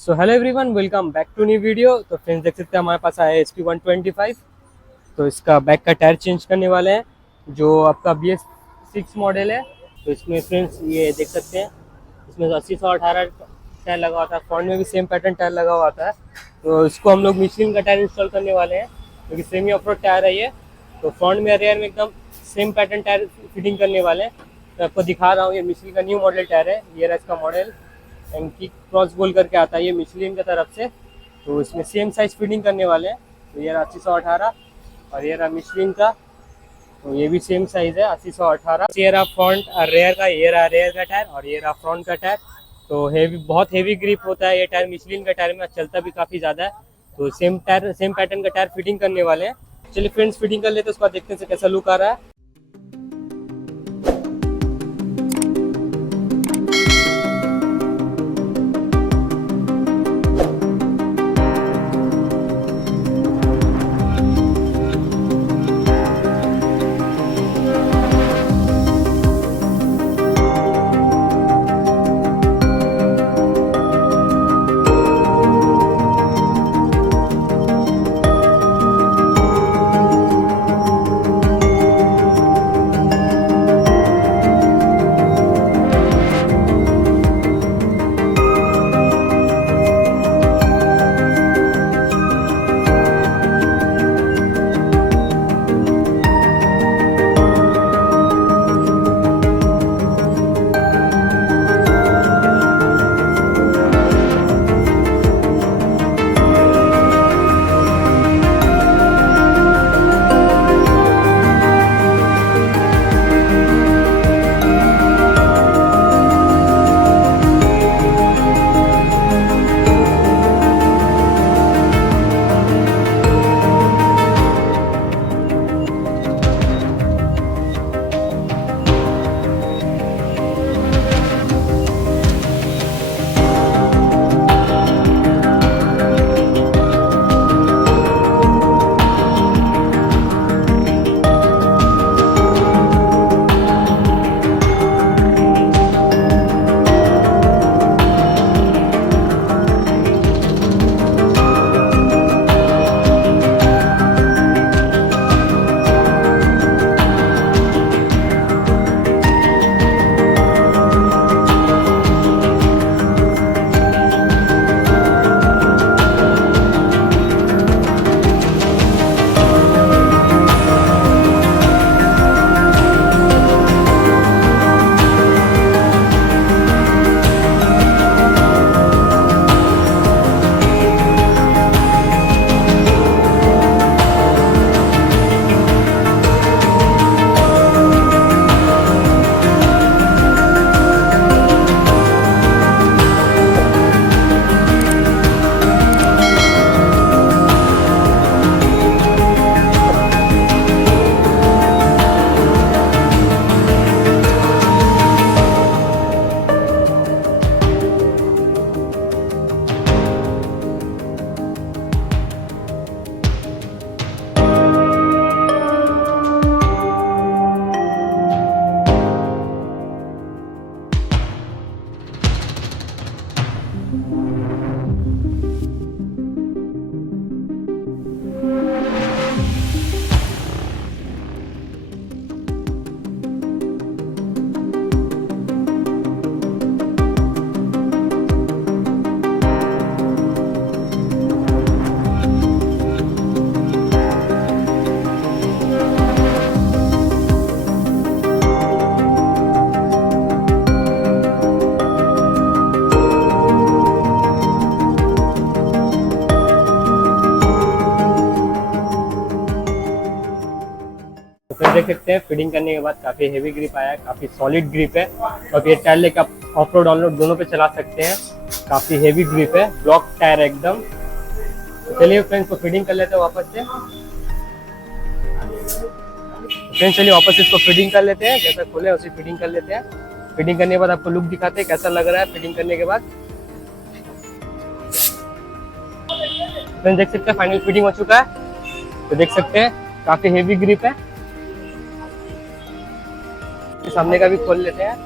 So hello everyone, welcome back to new video. तो friends देख सकते हैं हमारे पास आया है Sp125। तो इसका बैक का टायर चेंज करने वाले हैं जो आपका BS6 मॉडल है। तो इसमें फ्रेंड्स ये देख सकते हैं इसमें 80/118 टायर लगा होता है। फ्रंट में भी सेम पैटर्न टायर लगा हुआ आता है। तो इसको हम लोग मिशलिन का टायर इंस्टॉल करने वाले हैं क्योंकि सेमी ऑफ रोड टायर है ये। तो फ्रंट में रेयर में एकदम सेम पैटर्न टायर फिटिंग करने वाले हैं। तो आपको दिखा रहा हूँ, ये मिशलिन का न्यू मॉडल टायर है। ये रहा इसका मॉडल, एंकी क्रॉस बोल करके आता है ये मिशलिन की तरफ से। तो इसमें सेम साइज फिटिंग करने वाले हैं। तो ये रहा 80/118 और ये रहा मिशलिन का। तो ये भी सेम साइज है 80/118। ये रहा फ्रंट और रेयर का, ये रहा रेयर का टायर और ये रहा फ्रंट का टायर। तो हेवी, बहुत हेवी ग्रिप होता है ये टायर मिशलिन का टायर में, चलता भी काफ़ी ज़्यादा है। तो सेम टायर सेम पैटर्न का टायर फिटिंग करने वाले हैं। चलिए फ्रेंड्स फिटिंग कर लेते हैं, उसके बाद देखते हैं कैसा लुक आ रहा है। तो फिर देख सकते हैं फिटिंग करने के बाद काफ़ी हेवी ग्रिप आया है, काफ़ी सॉलिड ग्रिप है। और ये टायर लेकर आप ऑफ रोड ऑन रोड दोनों पे चला सकते हैं। काफ़ी हेवी ग्रिप है, ब्लॉक टायर है एकदम। तो चलिए फ्रेंड्स को फिटिंग कर लेते हैं वापस से। फ्रेंड्स चलिए वापस इसको फिटिंग कर लेते हैं, जैसा खोले उसी फिटिंग कर लेते हैं। फिटिंग करने के बाद आपको लुक दिखाते हैं कैसा लग रहा है फिटिंग करने के बाद। फ्रेंड्स देख सकते हैं फाइनल फिटिंग हो चुका है। तो देख सकते हैं काफ़ी हेवी ग्रिप है। सामने का भी खोल लेते हैं।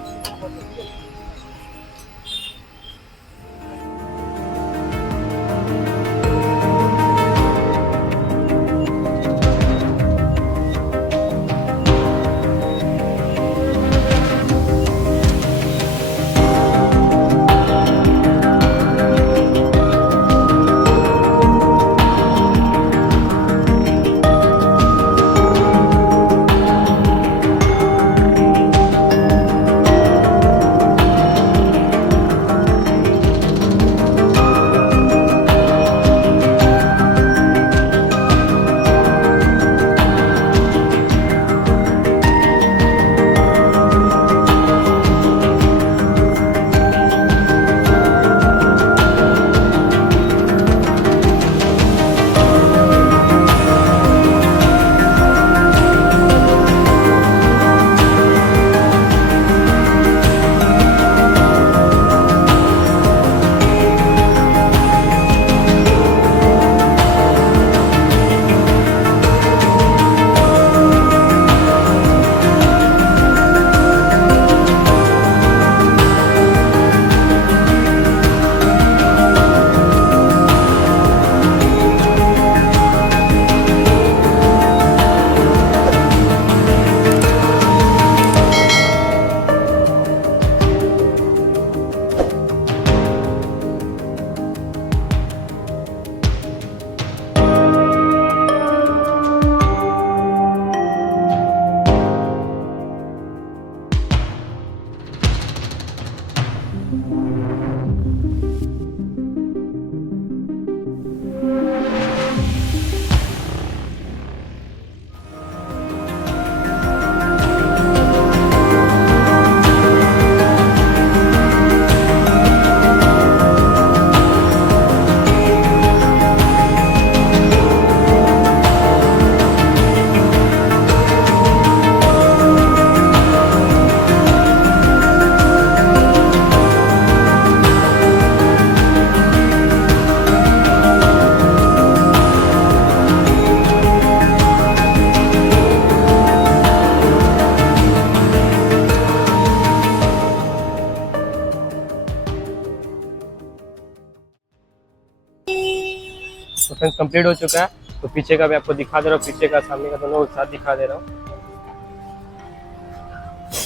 तो फ्रेंड्स कंप्लीट हो चुका है। तो पीछे का भी आपको दिखा दे रहा हूँ, पीछे का सामने का दोनों साथ दिखा दे रहा हूँ।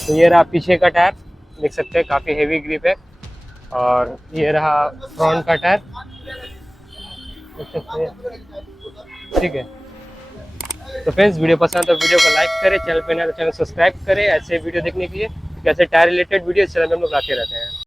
तो ये रहा पीछे का टायर, देख सकते हैं काफ़ी हेवी ग्रिप है। और ये रहा फ्रंट का टायर, देख सकते हैं। ठीक है, तो फ्रेंड्स वीडियो पसंद तो वीडियो को लाइक करें, चैनल पे नया तो चैनल सब्सक्राइब करें ऐसे वीडियो देखने के लिए। कैसे टायर रिलेटेड वीडियो चैनल में हम लोग लाते रहते हैं।